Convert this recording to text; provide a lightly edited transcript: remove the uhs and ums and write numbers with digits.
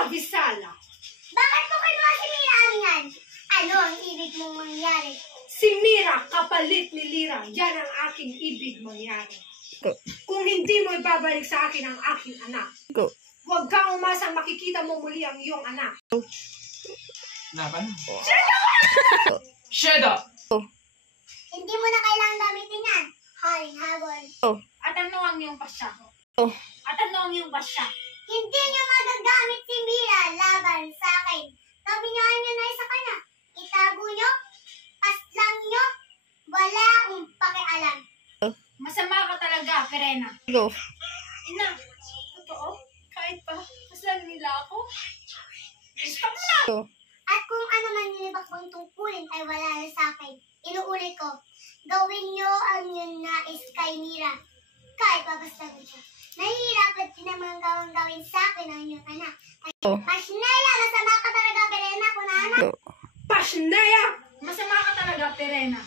Avisala. Bakit mo kinuha si Mira yan? Ano ang ibig mong mangyari? Si Mira, kapalit ni Lira. Yan ang aking ibig mangyari. Kung hindi mo ibabalik sa akin ang aking anak, huwag kang umasang makikita mo muli ang iyong anak. Laban. Shut up! Hindi mo na kailangang gamitin yan. Haring habol. At ano ang iyong pasya? At ano ang iyong pasya? Hindi niyo magagamit si Mira laban sa akin. Kabinyahan niyo na sa kanya. Itago niyo, paslang niyo, wala akong pakialam. Masama ka talaga, Perena. Ina, totoo? Kahit pa, paslan nila ako? Stop na! At kung ano man nilibak mong tungkulin ay wala na sa akin. Inuulit ko, gawin niyo ang yun nais kay Mira. Kahit papaslagan siya. Nahihirapan din naman gawin sa akin ang inyong anak. Pasnela, masama ka talaga, Perena, kunana. Pasneya! Masama ka talaga, Perena.